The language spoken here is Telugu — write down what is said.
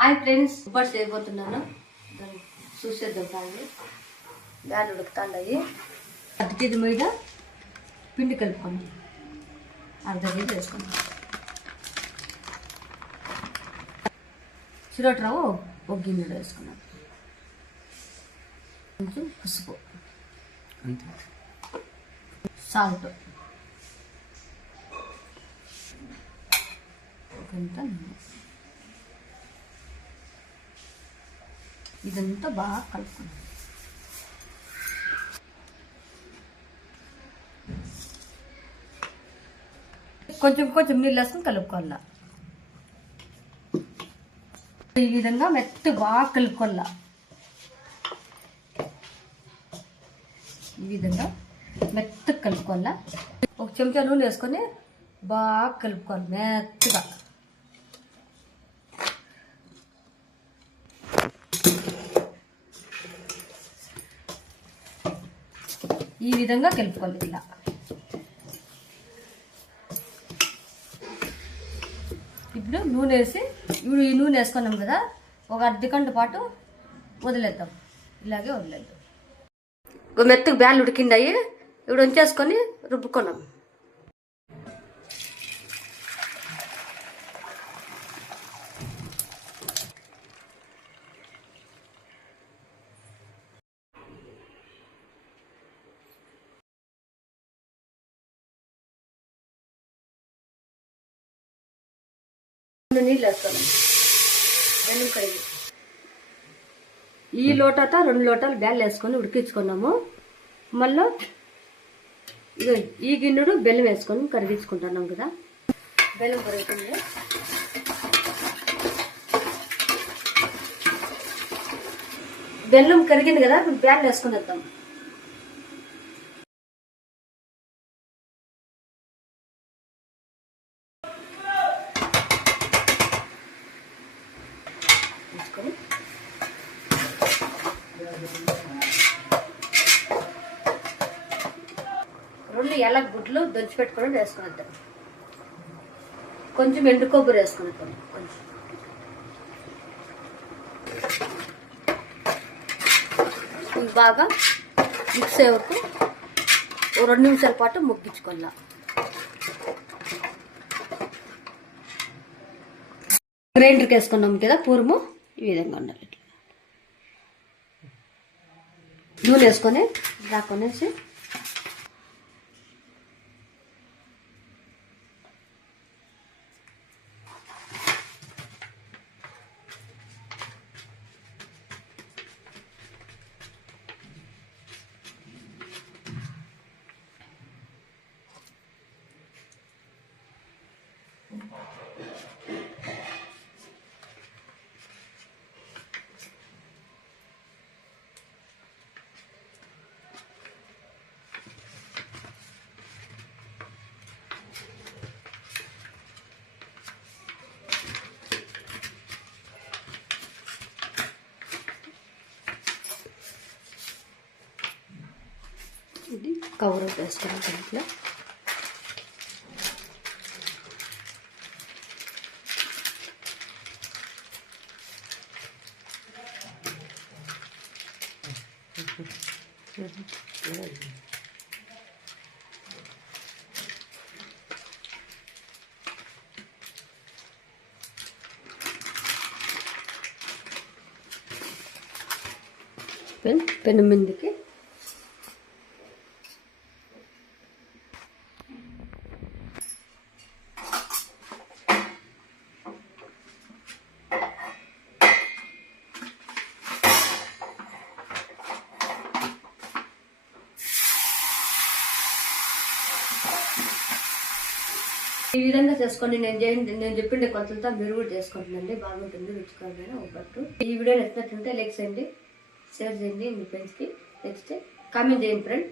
హాయ్ ఫ్రెండ్స్, ఇప్పుడు చేయబోతున్నాను. చూసేద్దాం. కానీ బ్యాలు ఉడుకుతాయి. అర్ధ కేజీ మీద పిండి కలుపుకున్నాం. అర్ధ కేజీ వేసుకున్నాం. చిరోటి రవ్వ ఒక గిన్నెలో వేసుకున్నాం. కొంచెం పసుపు, సాల్ట్, కొంత ఇదంతా బాగా కలుపుకున్నాం. కొంచెం కొంచెం నీళ్ళు వేసుకొని కలుపుకోవాలా. ఈ విధంగా మెత్త బాగా కలుపుకోవాలా. ఈ విధంగా మెత్తగా కలుపుకోవాలా. ఒక చెంచా నూనె వేసుకొని బాగా కలుపుకోవాలి మెత్తగా. ఈ విధంగా కలుపుకోవాలి. ఇలా ఇప్పుడు నూనె వేసి ఈ నూనె వేసుకున్నాం కదా, ఒక అర్ధ గంట పాటు వదిలేద్దాం. ఇలాగే వదిలేద్దాం. మెత్తగా బ్యాలు ఉడికిండాయి. ఇప్పుడు ఉంచేసుకొని రుబ్బుకున్నాం. నీళ్ళు వేసుకోవాలి. బెల్లం కడిగి ఈ లోటాతో 2 లోటాలు బ్యాల్ వేసుకొని ఉడికించుకున్నాము. మళ్ళీ ఈ గిన్నెడు బెల్లం వేసుకొని కరిగించుకుంటున్నాం కదా. బెల్లం కరుగుతుంది. బెల్లం కరిగింది కదా, ఇప్పుడు బ్యాల్ వేసుకొని వద్దాం. తీసుకొని 2 యాలక్ గుడ్లు దంచి పెట్టుకొని వేసుకునేద్దాం. కొంచెం ఎండు కొబ్బరి వేసుకునేద్దాం. కొంచెం బాగా మిక్స్ అయ్యే వరకు 2 నిమిషాల పాటు ముగ్గించుకోవాలా. గ్రైండర్కి వేసుకున్నాం కదా పూర్ము, ఈ విధంగా ఉండాలి. నూనె వేసుకొని దాకొనేసి ఇది కవర్ వేసుకున్నాం దాంట్లో. పెను మీదకి ఈ విధంగా చేసుకోండి. నేను చెప్పిండే కొలతలతో మీరు కూడా చేసుకుంటుందండి. బాగుంటుంది, రుచికరమైన ఒబ్బట్టు. ఈ వీడియో నచ్చినట్లుంటే లైక్ చేయండి, షేర్ చేయండి. మీ ఫ్రెండ్స్కి నెక్స్ట్ కామెంట్ చేయండి ఫ్రెండ్.